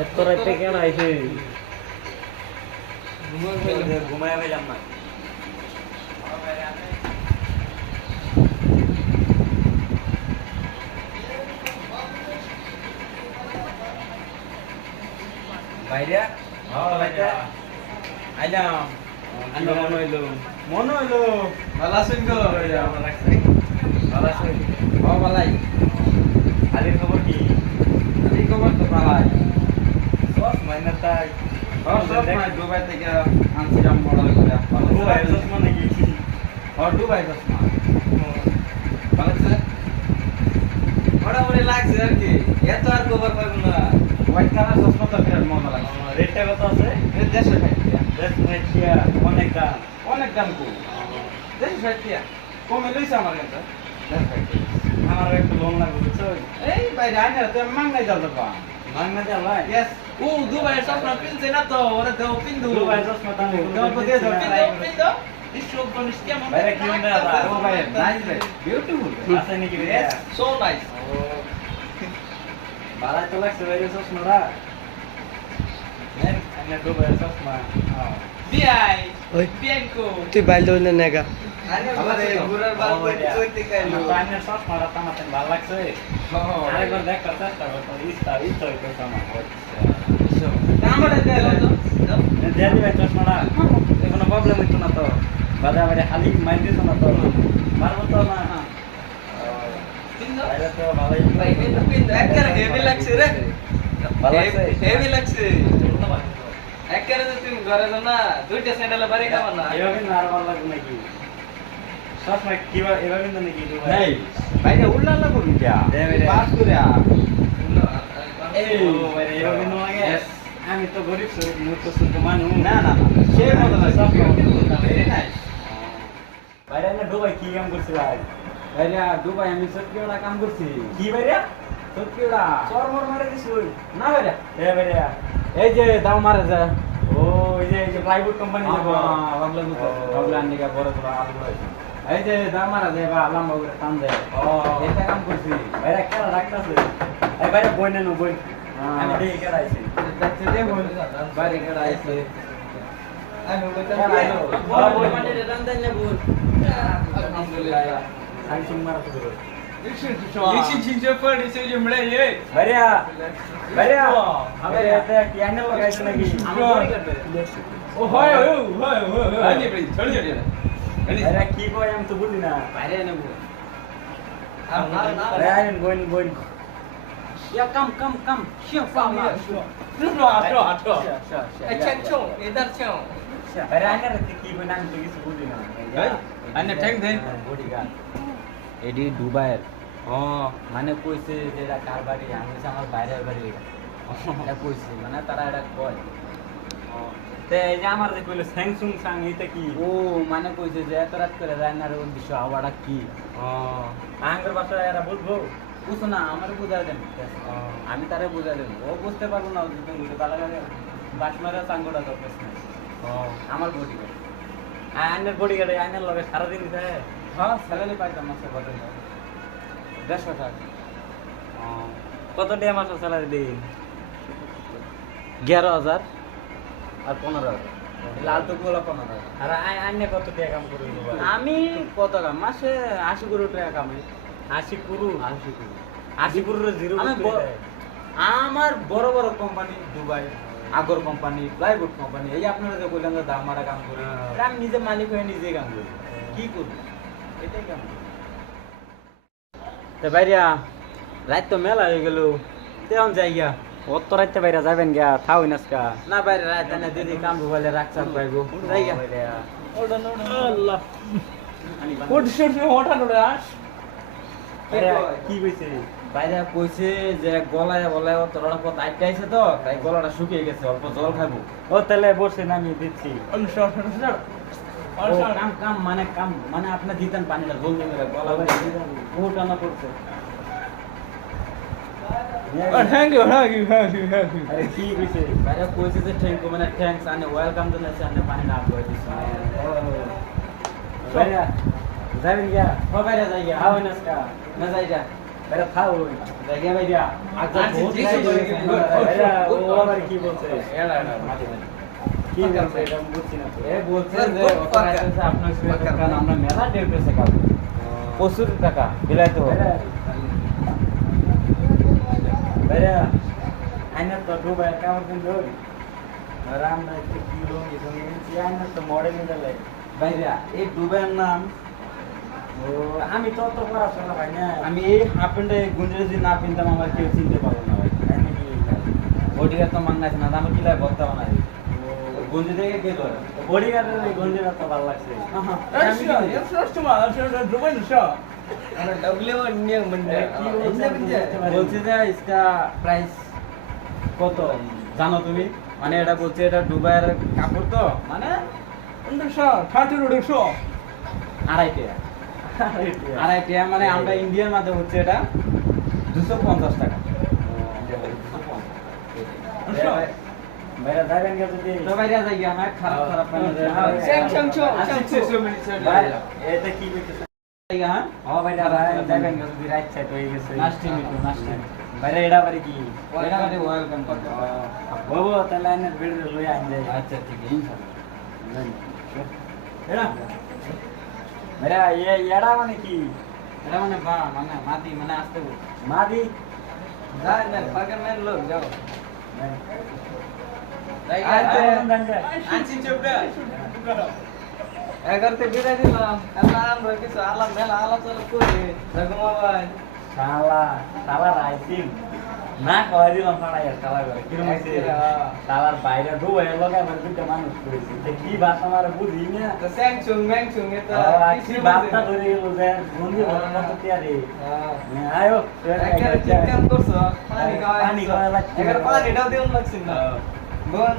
এত রাতে কেন আইছে? ঘুমায় পেলাম না। বাইরে আইলাম। মনে হইলো ভালো আছেন গো? ভালো আছে। ভালাই। আলির খবর কি? এই খবর তো ভালাই। সব মাইনা তাই দুবাই থেকে আনছিলাম মডেল করে। দুবাই চশমা নাকি? দুবাই চশমা। ভালো আছে? মোটামুটি লাগছে আর কি। এত আর খবর পাবো না। হোয়াইট কালার চশমা তো বিরাট মজা লাগছে। রেটটা কত আছে? এই 150 টাকা। দেশ ভাইয়া অনেক দাম। অনেক দাম কো। 150 টাকা। কমে লইছে আমার কাছে। 150 টাকা। আমার একটু লোন লাগবে বুঝছো? এই বাইরে আইনা তো মাংনাই যাও তো মাংনা জ্বালাই? Yes. Dubai চশমা কিনছে না তো ওরা দেও পিন্দু। দুবাই চশমা দাম পিন্দু। ইসব বনিস কেমন? বাইরে কি মনে হয়? ও ভাই নাইস ভাই বিউটিফুল আছে নাকি ভাইয়া? Yes, so nice. বাড়াই তো লাগছে বাইরে চশমাটা। আমি দুবাই চশমা। বিআই ওই বিআইকো তুই বাইল দৌড় না নেগা আরে ঘুরার বার কইতে কাইলো আমি চশমাটা তামাতে ভালো লাগছে। আরেকবার দেখার চেষ্টা করতো। ইচ্ছা হইতো আমার। আমারে দেলো তো দিয়ে দিবে চশমাটা। কোনো প্রবলেম হইতো না তো। বাদে আমারে খালি মাইন দিত না তো। মারবো তো না। পিন্দু বাইরে তো ভালোই ভাই পিন্দু একবারে হেভি লাগছে রে ভালো লাগছে? হেভি লাগছে একবারে তো তুমি ঘরে যাও না দুইটা স্যান্ডেল বাড়ি খাবা না এভাবে না আর ভালো লাগবে নাকি? চশমা কিভাবে এভাবে না নাকি দুবাই? নাই বাইরে উল্লা লাগো বিটা পাস করে এই বাইরে এভাবে না লাগে? Yes. আমি তো গরিব শরীর মূর্খ সুস্থ মানুষ। না না না সে মজা লাগে ভেরি নাইস বাইরে না দুবাই কি কাম করছিলাম? বাইরে দুবাই আমি সত্যি ওটা কাম করছি কি বাইরে? সত্যি ওটা চরমর মারে দিছুই। না বাইরে এ বাইরে এই যে দাও মারে যায় ও এই যে প্লাইউড কোম্পানি যাব। বাবলা নিকা বড় বড় আলু হয়েছে এই যে দাও মারা যায় বা লম্বা করে টান দেয় ও এটা কাম করছি বাইরে কেন রাখতাছে? এই বাইরে বই নেন বই। আমি দেখি কেন আইছি। দেখতে দে বল বাইরে কেডা আইছে আমি ওটা বল মানে টান দেন না বল আলহামদুলিল্লাহ সামসুং মারা তো ধরো। Yixin chinche पर इसे जो मिले ये বাইরে বাইরে আমি এতে কি আইনা লাগাইছ নাকি? ओ हाय हाय हाय हाय नहीं भाई छोड़ दिया বাইরে কি কই আমি তো বুঝি না। বাইরে না বল বাইরে আইন বইন বইন। या कम शिव फाम लो आटो अच्छा चो इधर चो বাইরে আইনা রে কি কই না আমি তো কিছু বুঝি না। अन्य टैंक दे বডিগার্ড। এডি দুবাইয়ের ও মানে কইছে যেটা কার বাড়ি আমি আমার বাইরের বাড়ি এটা কইছে মানে তারা এটা কয় তে এই যে আমার যে কইলো স্যামসুং সাং এটা কি? ও মানে কইছে যে এত রাত করে যায় না রে উদ্দেশ্য আওয়াটা কি ও আঙ্গুর বাসায় এরা বুঝবো? বুঝছো না আমার বুঝাই দেন আমি তারে বুঝাই দেব ও বুঝতে পারবো না তুমি বুঝতে পারলে বাসমারা চাঙ্গোটা তো প্রশ্ন ও আমার বডি আইনের বডিগার্ড আইনের লগে সারাদিন যায়। হ্যাঁ স্যালারি পাইতাম মাসে কত 150 টাকা কত টাকা মাসে স্যালারি দিন? 11,000 আর 15,000 লাল টুকুলা 15,000 আর আইনে কত টাকা কাম করে দিবা? আমি কত টাকা মাসে 80 কোটি টাকা কামাই 80 কুরু 80 কোটি 80 কুরুর জিরো আমি আমার বড় বড় কোম্পানি দুবাই আগর কোম্পানি প্লাইউড কোম্পানি এই আপনারা যে বললেন যে দাম মারা কাম করি এটা আমি নিজে মালিক হয়ে নিজে কাম করি কি করব এটাই কাম করি তে বাইরিয়া রাত তো মেলা হয়ে গেল তেমন জায়গা অত রাইতে বাইরা যাবেন গা থাও ইনাসকা না বাইরে রাত না দিদি কাম বলে রাখছাম পাইবো জায়গা আল্লাহ কোড শট মে ওঠা নড়ে আস কি কইছে? বাইরে কইছে যে গলায় বলে তোরা পথ আইটাইছে তো তাই গলাটা শুকিয়ে গেছে অল্প জল খাবো ও তাহলে বসে আমি দিচ্ছি। ও কাম মানে আপনি দিতেন পানিটা জল দিয়ে মেরে গলা বাইরে বহুত টানা পড়ছে আরে কি কইছে? বাইরে কইছে যে থ্যাংক ইউ মানে থ্যাঙ্কস আনে ওয়েলকাম জানাইছে আনে পানি না আগে দিছে বাইরা যাবেন গা ও বাইরে যাই গিয়া থাও ইনাসকা না যাই যা বাইরে থাও ওই দেখে ভাইয়া আচ্ছা আচ্ছা, বহুত ঠিক রাইট আছে, হয়ে গেছে। বাইরে ও আবার কি বলছে এড়া এড়া মাটি মাটি কি বলছে এটা আমি বুঝছি না তো এ বলছে যে ওটা রাইতেছে আপনার সুবিধা কারণ আমরা মেলা ডেট পেছে কাল প্রচুর টাকা বিলাইতে হবে বাইরে আইনা তো ডুবাই কামড় দিন ধরি রাম না একটু কিলো কিছু আইনা তো মডেল নিতে ভাইয়া এই দুবাইয়ের নাম ও আমি তো অত পড়াশোনা ভাই না আমি এই হাফ প্যান্টে গুঞ্জে যদি না পিনতাম আমার কেউ চিনতে পারবো না ভাই তাই নাকি বডিগার্ড তো মাংনাছে না আমি কি লাই বলতে না গুঞ্জে থেকে কে ধরে বডিগার্ডের এই গঞ্জিটা তো ভালো লাগছে বলছি যে इसका প্রাইস কত জানো তুমি মানে এটা বলছে এটা দুবাইয়ের কাপড় তো মানে আড়াই টাকা আড়াই টাকা মানে আমরা ইন্ডিয়ার মধ্যে হচ্ছে এটা 250 টাকা মেরা যাবেন কে যদি তো বাইরে যাই গিয়া হ্যাঁ খারাপ খারাপ ভাই এটা কি করতেছে হ্যাঁ ও ভাই যাবেন কে যদি রাইট সাইড হয়ে গেছে নাস্তি মিটু নাস্তি বাইরে এটা বাড়ি কি এটা মানে ওয়েলকাম করতে বাবু তাহলে আইনের ভিডিও লই আইন যাই আচ্ছা ঠিক আছে ইনশাআল্লাহ এরা মেরা এড়া মানে কি এটা মানে বা মানে মাটি মানে আসতে বল মাদি যাই না ফাঁকা মেন লোক যাও এগারোতে বিদায় দিলাম আমরা কিছু আলাপ মেলা আলোচনা করি ভাই শালা শালা রাইসিম না কয় দিলাম পাড়াই শালা করে কিরম হইছে শালার বাইরে ডুবে লগে আমার দুইটা মানুষ করেছে তে কি ভাত আমার বুঝি না তো স্যাংচুং ম্যাংচুং এটা কি ভাতটা ধরে গেল যে গন্ধি ভরা মতো তিয়ারে আয়ো একটা ঠিক কাম করছো পানি খাওয়া পানি খাওয়া লাগছে এবার পানিটাও দিন লাগছে না বোন